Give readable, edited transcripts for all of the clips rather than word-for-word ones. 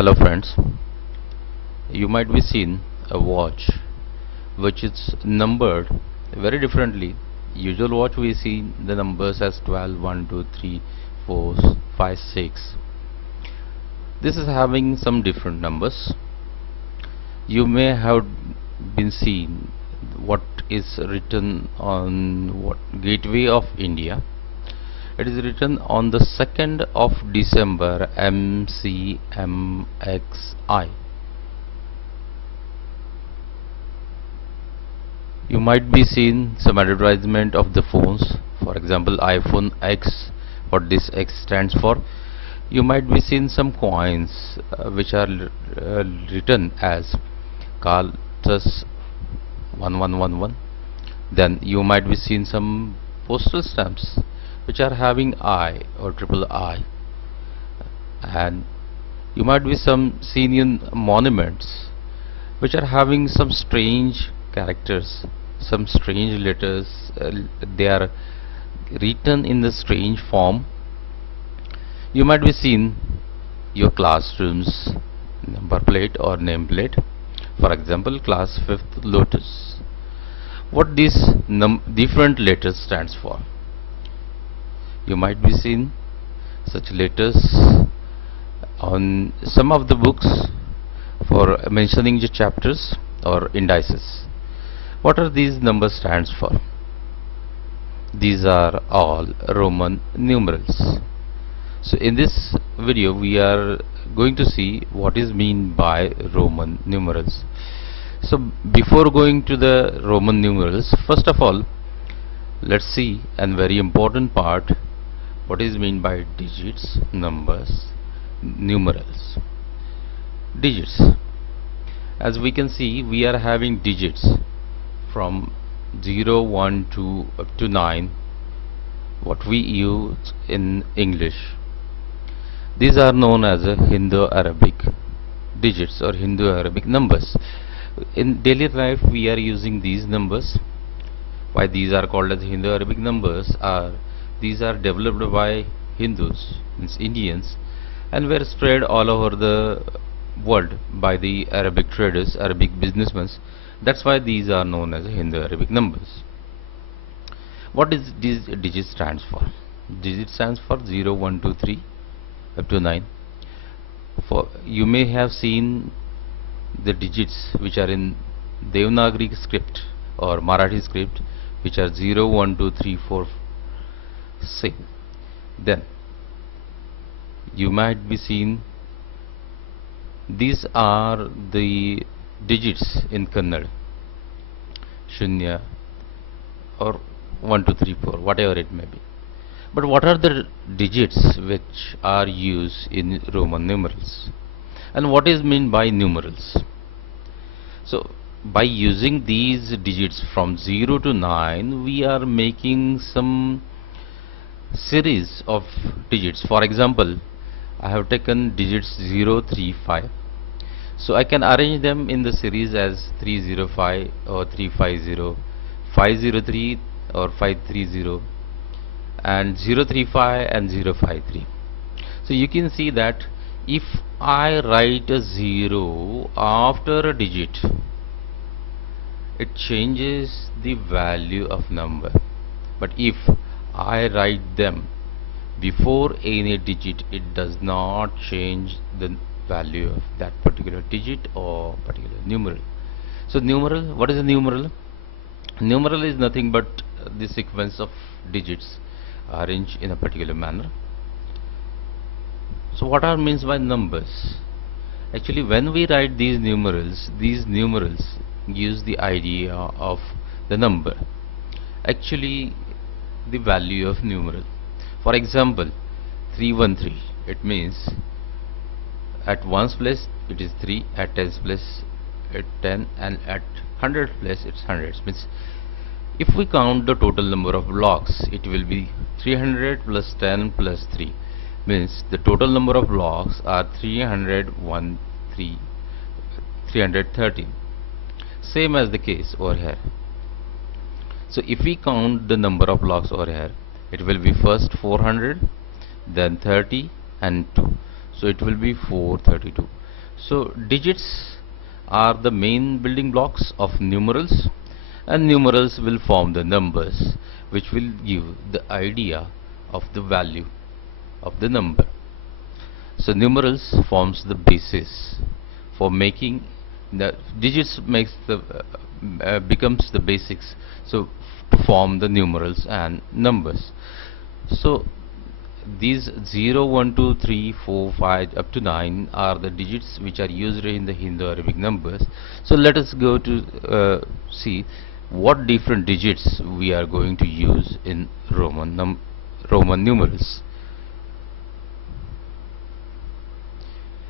Hello friends, you might be seen a watch which is numbered very differently. Usual watch we see the numbers as 12, 1, 2, 3, 4, 5, 6. This is having some different numbers. You may have been seen what is written on what Gateway of India. It is written on the 2nd of December MCMXI. You might be seen some advertisement of the phones, for example iPhone X, what this X stands for. You might be seen some coins which are written as Cartus 1111. Then you might be seen some postal stamps which are having I or triple I, and you might be some seen in monuments which are having some strange characters, some strange letters. They are written in the strange form. You might be seen your classroom's number plate or name plate, for example class 5th Lotus. What these different letters stands for? You might be seen such letters on some of the books for mentioning the chapters or indices. What are these numbers stands for? These are all Roman numerals. So in this video we are going to see what is mean by Roman numerals. So before going to the Roman numerals, first of all let's see a very important part, what is mean by digits, numbers, numerals. Digits, as we can see, we are having digits from 0, 1, 2 up to 9, what we use in English. These are known as Hindu-Arabic digits or Hindu-Arabic numbers. In daily life we are using these numbers. Why these are called as Hindu-Arabic numbers are these are developed by Hindus, means Indians, and were spread all over the world by the Arabic traders, Arabic businessmen. That's why these are known as Hindu-Arabic numbers. What is this digit stands for? Digit stands for 0, 1, 2, 3 up to 9. For you may have seen the digits which are in Devanagari script or Marathi script, which are 0, 1, 2, 3, 4, 6. Then you might be seen these are the digits in Kannada, Shunya or 1, 2, 3, 4, whatever it may be. But what are the digits which are used in Roman numerals, and what is meant by numerals? So by using these digits from 0 to 9 we are making some series of digits. For example, I have taken digits 0, 3, 5. So I can arrange them in the series as 305 or 350, 503 or 530, and 035 and 053. So you can see that if I write a 0 after a digit, it changes the value of number. But if I write them before any digit, it does not change the value of that particular digit or particular numeral. So numeral, what is a numeral? Numeral is nothing but the sequence of digits arranged in a particular manner. So what are means by numbers? Actually, when we write these numerals gives the idea of the number, actually the value of numeral. For example, 313, it means at ones place it is 3, at tens place it 10, and at 100 place it's 100. Means if we count the total number of blocks, it will be 300 plus 10 plus 3. Means the total number of blocks are 313. Same as the case over here. So if we count the number of blocks over here, it will be first 400, then 30 and 2. So it will be 432. So digits are the main building blocks of numerals, and numerals will form the numbers which will give the idea of the value of the number. So numerals forms the basis for making the digits makes the becomes the basics, so to form the numerals and numbers. So these 0, 1, 2, 3, 4, 5 up to 9 are the digits which are used in the Hindu-Arabic numbers. So let us go to see what different digits we are going to use in Roman numerals.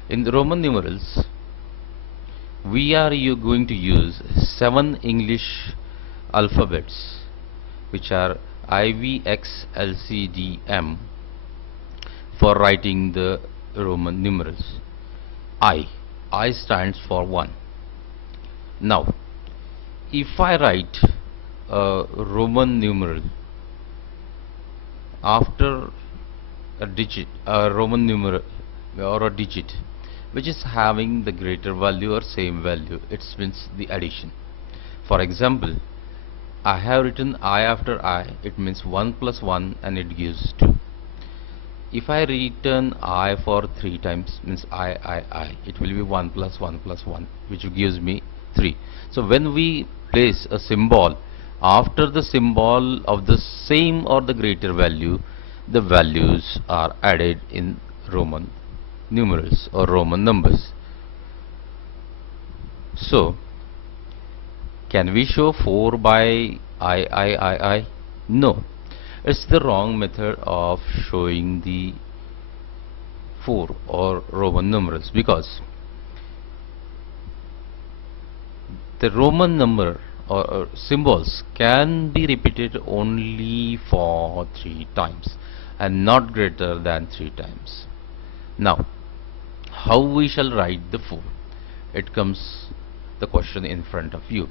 In the Roman numerals, we are going to use 7 English alphabets, which are I, V, X, L, C, D, M, for writing the Roman numerals. I stands for 1. Now, if I write a Roman numeral after a digit, a Roman numeral or a digit which is having the greater value or same value, it means the addition. For example, I have written I after I, it means 1 plus 1 and it gives 2. If I return I for 3 times, means I, it will be 1 plus 1 plus 1, which gives me 3. So when we place a symbol after the symbol of the same or the greater value, the values are added in Roman numerals or Roman numbers. So can we show 4 by I? No, it's the wrong method of showing the 4 or Roman numerals, because the Roman number or symbols can be repeated only for 3 times and not greater than 3 times. Now, how we shall write the 4? It comes the question in front of you.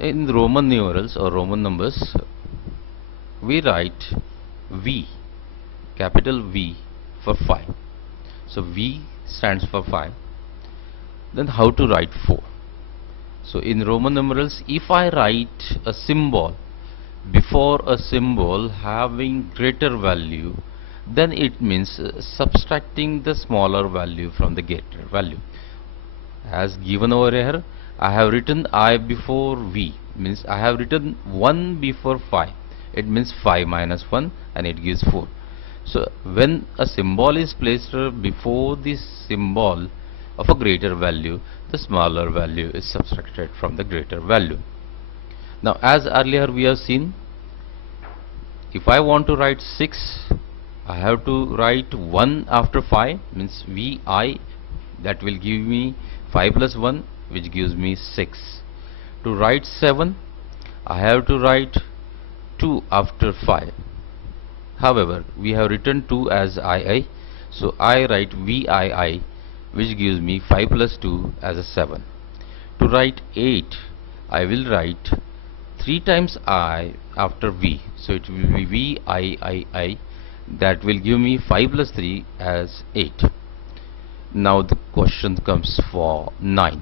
In the Roman numerals or Roman numbers, we write V, capital V for 5. So V stands for 5. Then how to write 4? So in Roman numerals, if I write a symbol before a symbol having greater value, then it means subtracting the smaller value from the greater value. As given over here, I have written I before V, means I have written 1 before 5. It means 5 minus 1 and it gives 4. So when a symbol is placed before this symbol of a greater value, the smaller value is subtracted from the greater value. Now, as earlier we have seen, if I want to write 6, I have to write 1 after 5, means VI, that will give me 5 plus 1, which gives me 6. To write 7, I have to write 2 after 5. However, we have written 2 as II, so I write VII, which gives me 5 plus 2 as a 7. To write 8, I will write 3 times I after V, so it will be VIII, that will give me 5 plus 3 as 8. Now the question comes for 9.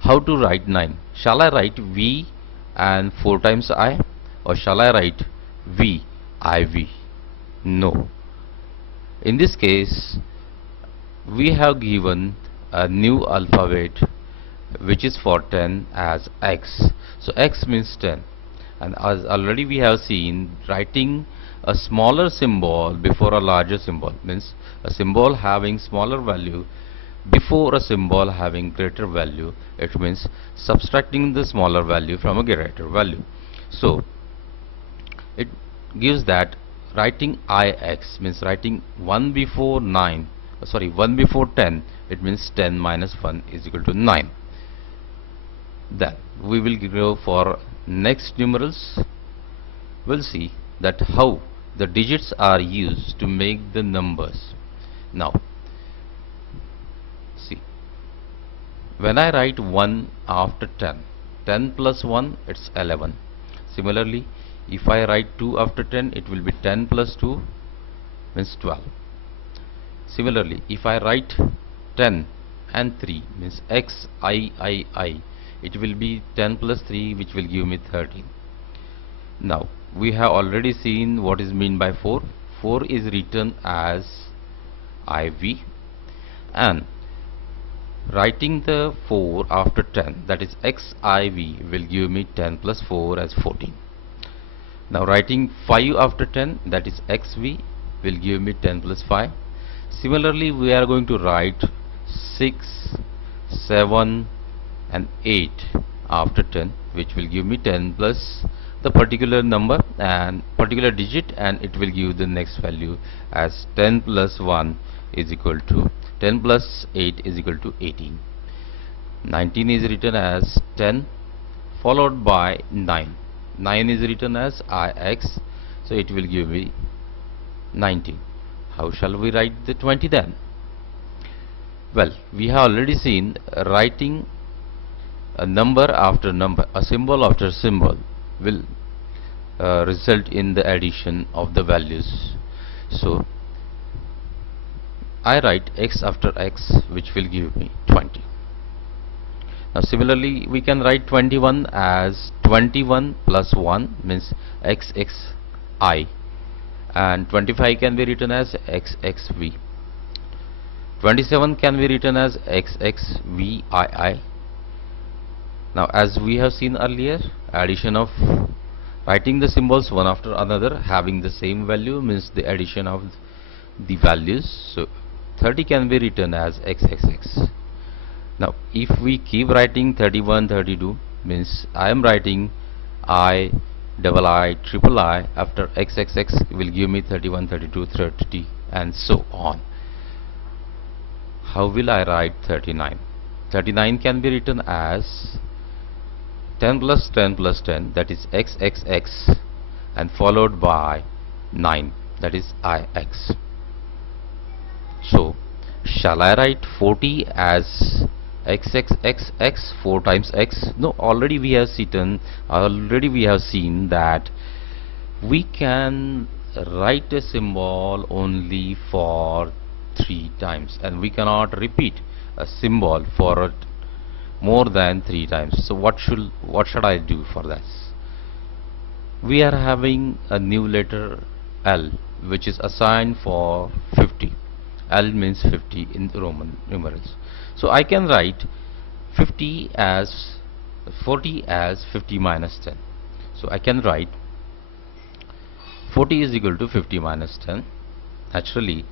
How to write 9? Shall I write V and 4 times I, or shall I write V IV? No. In this case, we have given a new alphabet which is for 10 as X. So X means 10, and as already we have seen, writing a smaller symbol before a larger symbol means a symbol having smaller value before a symbol having greater value. It means subtracting the smaller value from a greater value. So it gives that writing IX means writing 1 before 1 before 10, it means 10 minus 1 is equal to 9. Then we will go for next numerals. We'll see that how the digits are used to make the numbers. Now see, when I write 1 after 10, 10 plus 1, it's 11. Similarly, if I write 2 after 10, it will be 10 plus 2 means 12. Similarly, if I write 10 and 3 means xii, it will be 10 plus 3, which will give me 13. Now we have already seen what is mean by 4. 4 is written as iv, and writing the 4 after 10, that is xiv, will give me 10 plus 4 as 14. Now writing 5 after 10, that is xv, will give me 10 plus 5. Similarly, we are going to write 6, 7 and 8 after 10, which will give me 10 plus the particular number and particular digit, and it will give the next value as 10 plus 1 is equal to 10 plus 8 is equal to 18. 19 is written as 10 followed by 9. 9 is written as ix, so it will give me 19. How shall we write the 20 then? Well, we have already seen writing a number after number, a symbol after symbol will result in the addition of the values. So I write x after x, which will give me 20. Now similarly, we can write 21 as 21 plus 1 means xxi, and 25 can be written as xxv. 27 can be written as xxvii. Now as we have seen earlier, addition of writing the symbols one after another having the same value means the addition of the values. So 30 can be written as xxx. Now if we keep writing 31, 32 means I am writing I, double I, triple I after xxx will give me 31, 32, 30 and so on. How will I write 39? 39 can be written as 10 plus 10 plus 10, that is xxx, and followed by 9, that is ix. So shall I write 40 as xxxx 4 times x? No, already we have seen that we can write a symbol only for 3 times, and we cannot repeat a symbol for more than 3 times. So what should I do for this? We are having a new letter L, which is assigned for 50. L means 50 in the Roman numerals. So I can write 40 as 50 minus 10. So I can write 40 is equal to 50 minus 10. Naturally,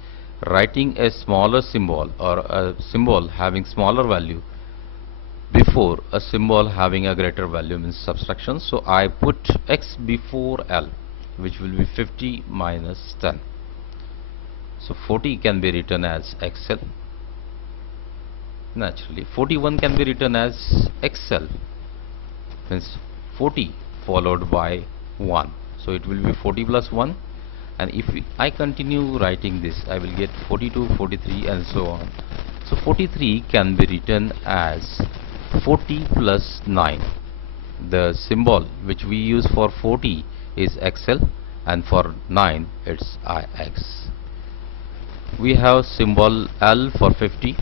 writing a smaller symbol or a symbol having smaller value before a symbol having a greater value means subtraction. So I put x before L, which will be 50 minus 10. So 40 can be written as XL. Naturally, 41 can be written as XL, means 40 followed by 1. So it will be 40 plus 1, and if I continue writing this, I will get 42, 43 and so on. So 43 can be written as 40 plus 9. The symbol which we use for 40 is XL, and for 9 it's IX. We have symbol L for 50.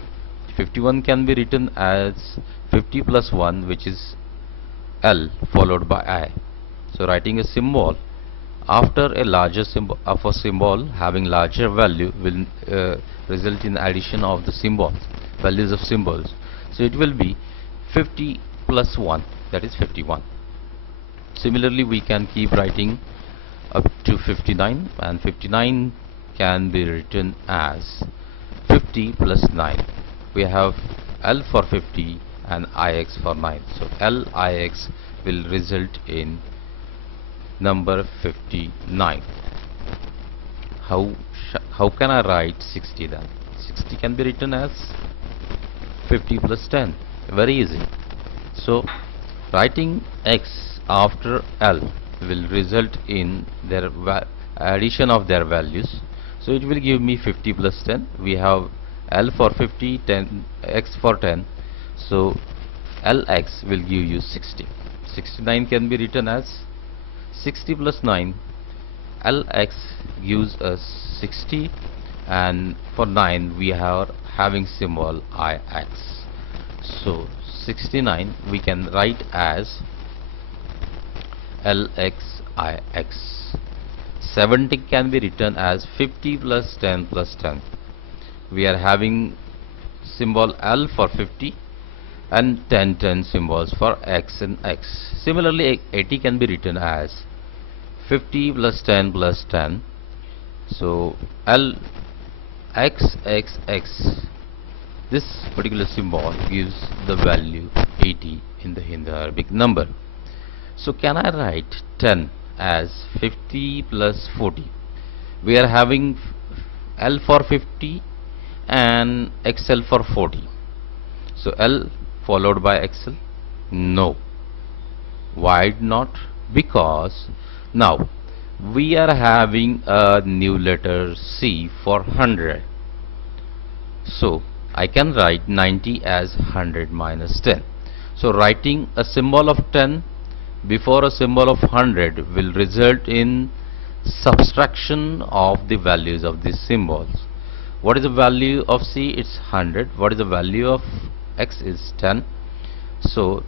51 can be written as 50 plus 1, which is L followed by I. So writing a symbol after a larger symbol of a symbol having larger value will result in addition of the symbols, values of symbols. So it will be 50 plus 1, that is 51. Similarly, we can keep writing up to 59, and 59 can be written as 50 plus 9. We have L for 50 and IX for 9. So LIX will result in number 59. How can I write 60 then? 60 can be written as 50 plus 10. Very easy. So writing X after L will result in their addition of their values. So it will give me 50 plus 10. We have L for 50, 10, X for 10. So LX will give you 60. 69 can be written as 60 plus 9. LX gives us 60 and for 9 we are having symbol IX. So 69 we can write as LXIX. 70 can be written as 50 plus 10 plus 10. We are having symbol L for 50 and 10 symbols for X and X. Similarly, 80 can be written as 50 plus 10 plus 10. So L X X X. This particular symbol gives the value 80 in the Hindu Arabic number. So can I write 10 as 50 plus 40? We are having L for 50 and XL for 40. So L followed by XL? No. Why not? Because now we are having a new letter C for 100. So I can write 90 as 100 minus 10. So writing a symbol of 10 before a symbol of 100 will result in subtraction of the values of these symbols. What is the value of C? It's 100. What is the value of X? Is 10. So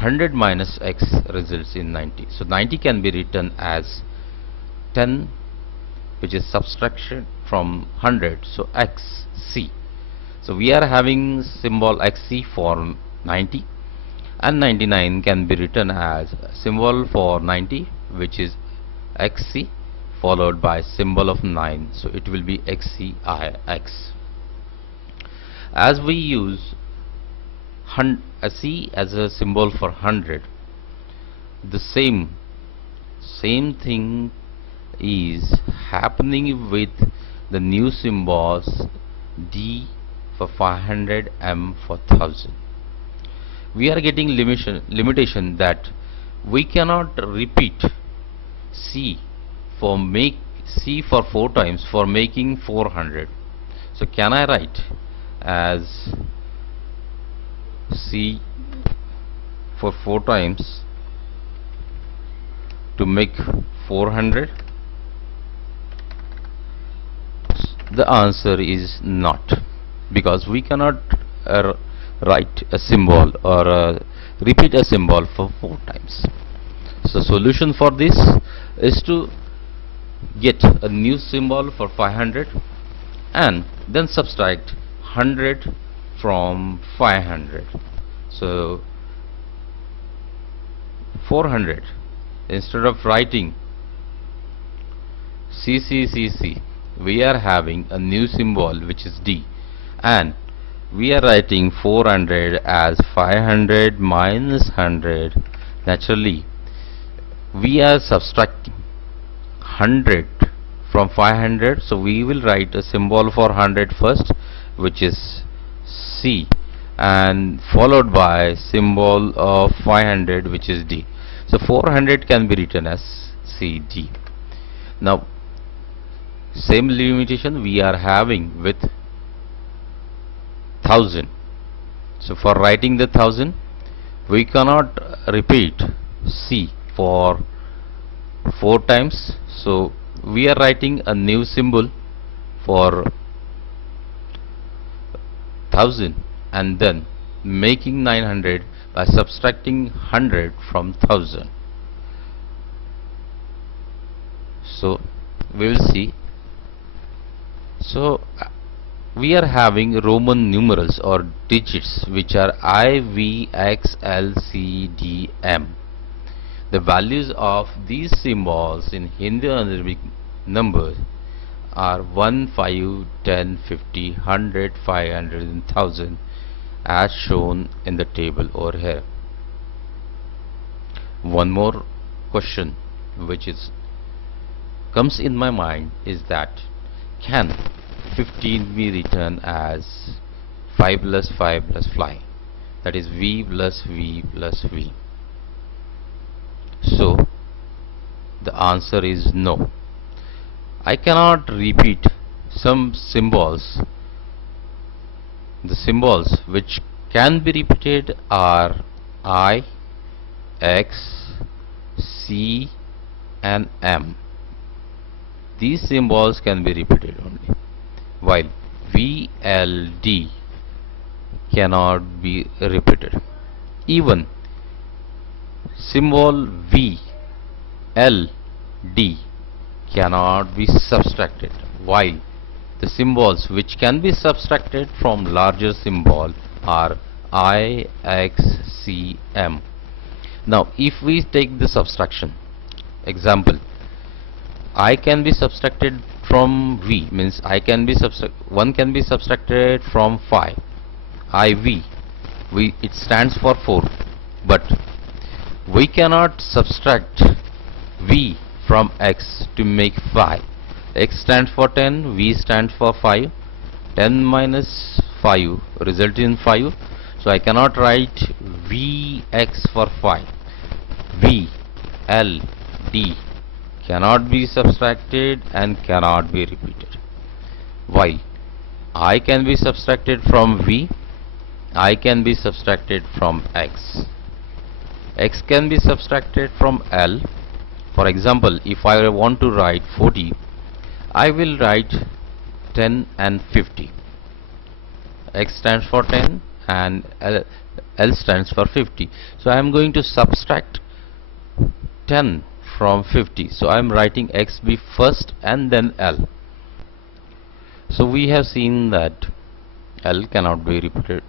100 minus X results in 90. So 90 can be written as 10, which is subtraction from 100. So XC. So we are having symbol XC for 90, and 99 can be written as symbol for 90, which is XC followed by symbol of 9. So it will be XCIX. As we use C as a symbol for 100, the same thing is happening with the new symbols D for 500, M for 1000. We are getting limitation that we cannot repeat C for 4 times for making 400. So can I write as C for 4 times to make 400? The answer is not, because we cannot write a symbol or repeat a symbol for 4 times. So solution for this is to get a new symbol for 500 and then subtract 100 from 500. So 400, instead of writing CCCC, we are having a new symbol which is D, and we are writing 400 as 500 minus 100. Naturally, we are subtracting 100 from 500, so we will write a symbol for 100 first, which is C, and followed by symbol of 500, which is D. So 400 can be written as CD. Now same limitation we are having with 1000. So for writing the 1000, we cannot repeat C for 4 times. So we are writing a new symbol for 1000 and then making 900 by subtracting 100 from 1000. So we will see. So we are having Roman numerals or digits which are I, V, X, L, C, D, M. The values of these symbols in Hindu and Arabic numbers are 1, 5, 10, 50, 100, 500 and 1000 as shown in the table over here. One more question which comes in my mind is that can 15 be written as 5 plus 5 plus 5, that is V plus V plus V? So the answer is no. I cannot repeat some symbols. The symbols which can be repeated are I, X, C and M. These symbols can be repeated only. while VLD cannot be repeated. Even symbol VLD cannot be subtracted, while the symbols which can be subtracted from larger symbol are IXCM. Now, if we take the subtraction example, I can be subtracted from V, means I can be one can be subtracted from 5. IV, it stands for 4, but we cannot subtract V from X to make 5. X stands for 10, V stands for 5. 10 minus 5 result in 5. So I cannot write Vx for 5. V, L, D cannot be subtracted and cannot be repeated. While I can be subtracted from V, I can be subtracted from X. X can be subtracted from L. For example, if I want to write 40, I will write 10 and 50. X stands for 10 and L stands for 50. So I am going to subtract 10 from 50. So I am writing XB first and then L. So we have seen that L cannot be repeated,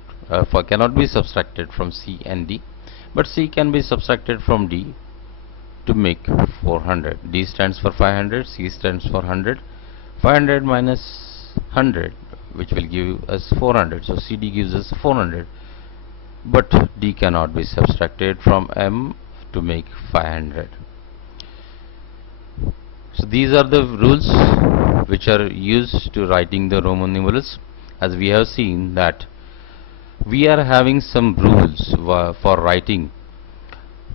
cannot be subtracted from C and D, but C can be subtracted from D to make 400. D stands for 500, C stands for 100. 500 minus 100, which will give us 400. So CD gives us 400, but D cannot be subtracted from M to make 500. So these are the rules which are used to writing the Roman numerals. As we have seen that we are having some rules for writing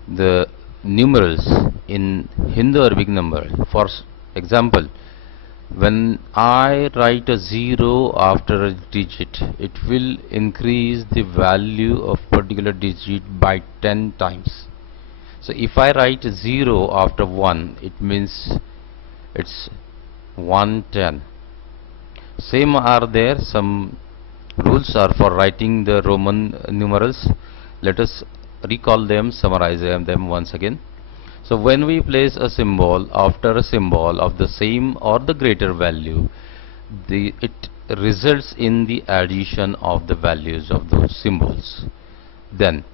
the numerals in Hindu-Arabic number. For example, when I write a 0 after a digit, it will increase the value of particular digit by 10 times. So if I write 0 after 1, it means it's 110. Same are there some rules are for writing the Roman numerals. Let us recall them, summarize them once again. So when we place a symbol after a symbol of the same or the greater value, it results in the addition of the values of those symbols. Then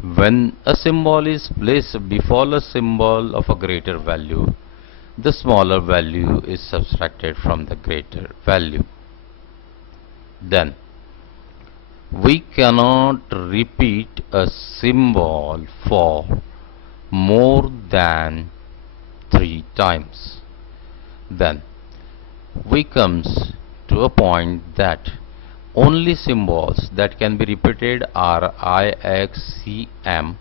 when a symbol is placed before a symbol of a greater value, the smaller value is subtracted from the greater value. Then we cannot repeat a symbol for more than 3 times. Then we comes to a point that only symbols that can be repeated are IXCM,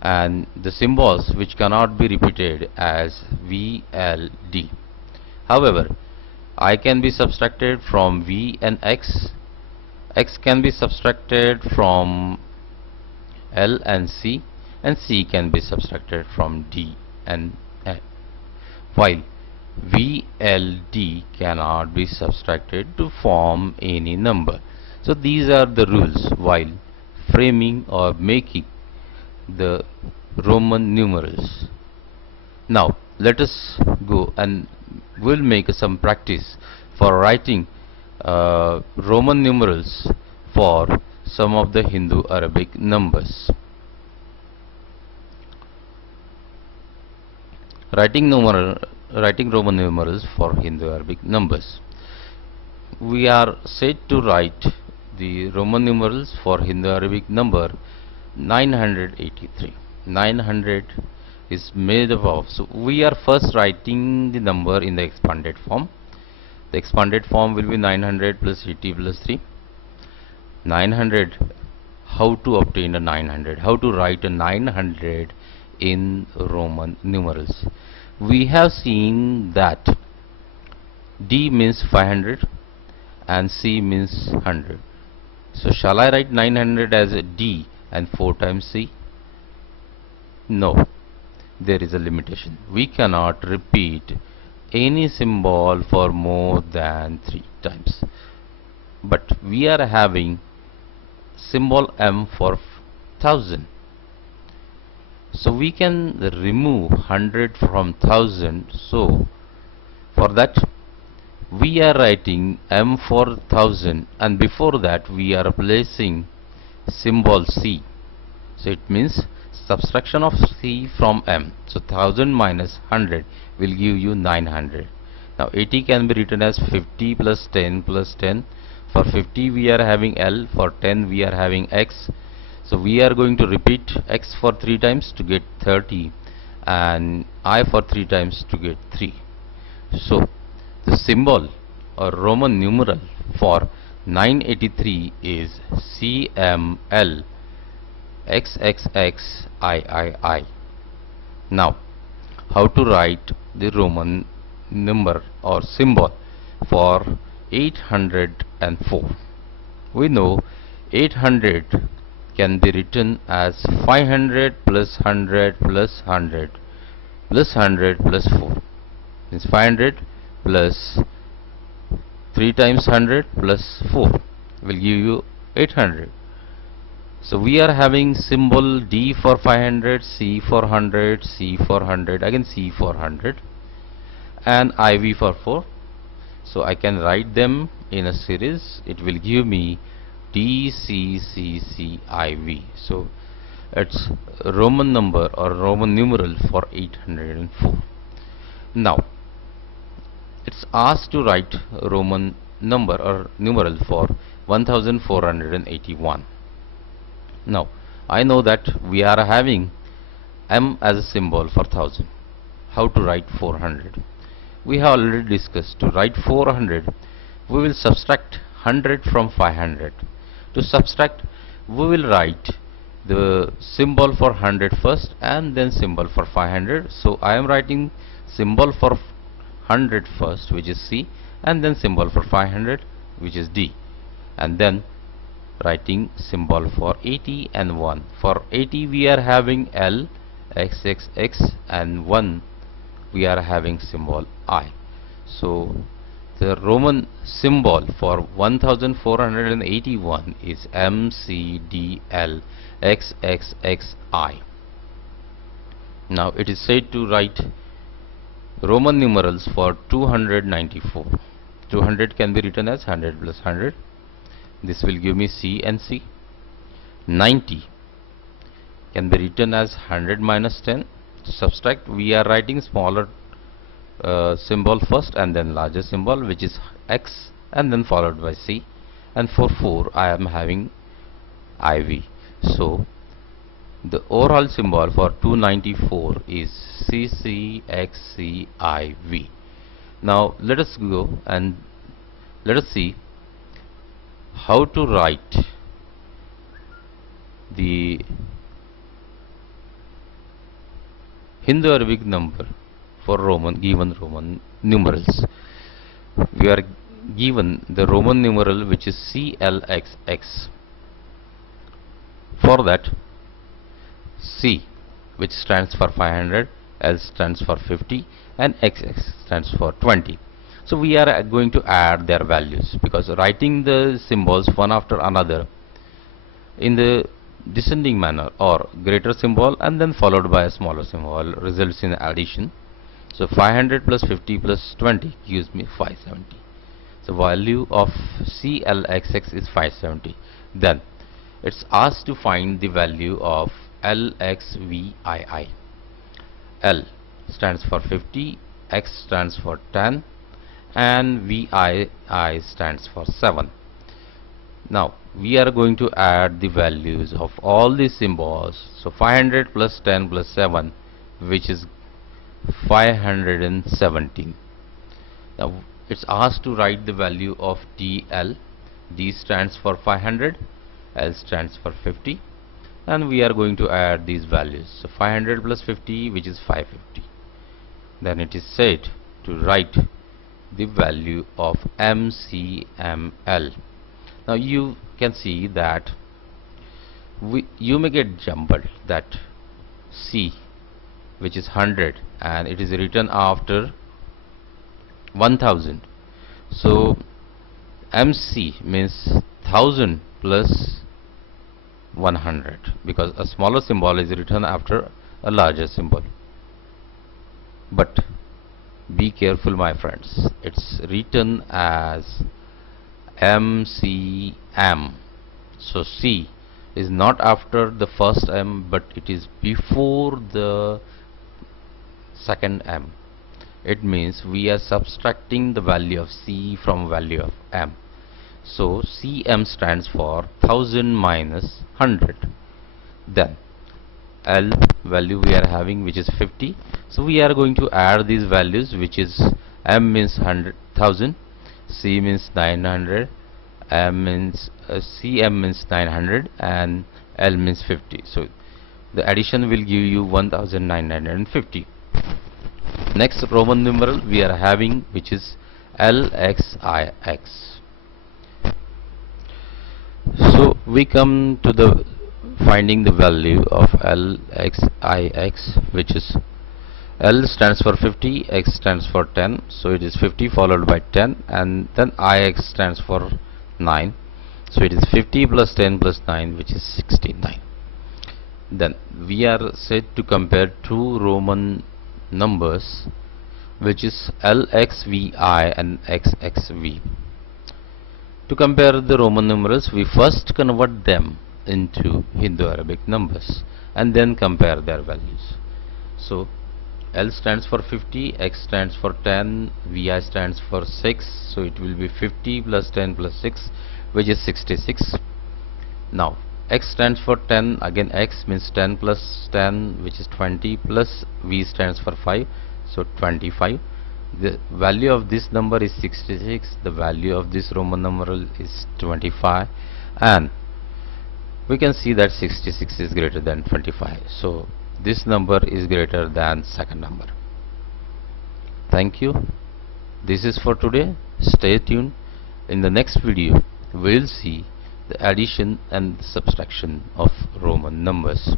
and the symbols which cannot be repeated as VLD. However, I can be subtracted from V and X. X can be subtracted from L and C can be subtracted from D and L, while VLD cannot be subtracted to form any number. So these are the rules while framing or making the Roman numerals. Now let us go and we'll make some practice for writing Roman numerals for some of the Hindu-Arabic numbers. Writing Roman numerals for Hindu-Arabic numbers. We are said to write the Roman numerals for Hindu-Arabic number 983. 900 is made up of. So we are first writing the number in the expanded form. The expanded form will be 900 plus 80 plus 3. 900. How to obtain a 900? How to write a 900 in Roman numerals? We have seen that D means 500 and C means 100. So shall I write 900 as a D and 4 times C? No, there is a limitation. We cannot repeat any symbol for more than 3 times, but we are having symbol M for 1000. So we can remove 100 from 1000. So for that we are writing M for 1000, and before that we are placing symbol C. So it means subtraction of C from M. So 1000 minus 100 will give you 900. Now 80 can be written as 50 plus 10 plus 10. For 50 we are having L, for 10 we are having X. So we are going to repeat X for 3 times to get 30 and I for 3 times to get 3. So the symbol or Roman numeral for 983 is CML XXXIII. Now, how to write the Roman number or symbol for 804? We know 800 can be written as 500 plus 100 plus 100 plus 100 plus 4. Means 500 plus 3 times 100 plus 4 will give you 800. So we are having symbol D for 500, C for 100, C for 100, again C for 100, and IV for 4. So I can write them in a series. It will give me DCCCIV. So it's Roman number or Roman numeral for 804. Now it's asked to write Roman number or numeral for 1481. Now I know that we are having M as a symbol for 1000. How to write 400? We have already discussed. To write 400 we will subtract 100 from 500. To subtract we will write the symbol for 100 first and then symbol for 500. So I am writing symbol for 100 first, which is C, and then symbol for 500, which is D, and then writing symbol for 80 and 1. For 80 we are having L, XXX, and 1 we are having symbol I. So the Roman symbol for 1481 is MCDLXXXI. Now it is said to write Roman numerals for 294. 200 can be written as 100 plus 100. This will give me C and C. 90 can be written as 100 minus 10. To subtract, we are writing smaller symbol first and then larger symbol, which is X, and then followed by C. And for 4 I am having IV. So the overall symbol for 294 is CCXCIV. Now let us go and let us see how to write the Hindu-Arabic number for given Roman numerals. We are given the Roman numeral which is CLXX. For that, C, which stands for 500, L stands for 50, and XX stands for 20. So we are going to add their values, because writing the symbols one after another in the descending manner or greater symbol and then followed by a smaller symbol results in addition. So 500 plus 50 plus 20 gives me 570. So value of CLXX is 570. Then it's asked to find the value of LXVII. L stands for 50, X stands for 10, and VII stands for 7. Now we are going to add the values of all these symbols. So 500 plus 10 plus 7, which is 517. Now it's asked to write the value of DL. D stands for 500, L stands for 50, and we are going to add these values. So 500 plus 50, which is 550. Then it is said to write the value of MCML. Now you can see that you may get jumbled, that C, which is 100, and it is written after 1000. So MC means 1000 plus 100, because a smaller symbol is written after a larger symbol. But be careful, my friends, it's written as MCM. So C is not after the first M, but it is before the second M. It means we are subtracting the value of C from value of M. So CM stands for 1000 minus 100. Then L value we are having, which is 50. So we are going to add these values, which is M means 100,000, C means 900, M means CM means 900, and L means 50. So the addition will give you 1950. Next Roman numeral we are having, which is LXIX. So we come to the finding the value of LXIX, which is L stands for 50, X stands for 10, so it is 50 followed by 10, and then IX stands for 9, so it is 50 plus 10 plus 9, which is 69. Then we are said to compare two Roman numbers, which is LXVI and XXV. To compare the Roman numerals, we first convert them into Hindu-Arabic numbers and then compare their values. So L stands for 50, X stands for 10, VI stands for 6, so it will be 50 plus 10 plus 6, which is 66. Now X stands for 10, again X means 10 plus 10, which is 20, plus V stands for 5, so 25. The value of this number is 66, the value of this Roman numeral is 25, and we can see that 66 is greater than 25, so this number is greater than second number. Thank you. This is for today. Stay tuned. In the next video we will see the addition and subtraction of Roman numbers.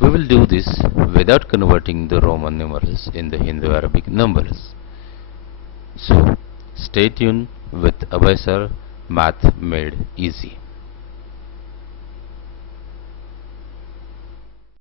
We will do this without converting the Roman numerals in the Hindu-Arabic numbers. So stay tuned with Abhay Sir, Math Made Easy.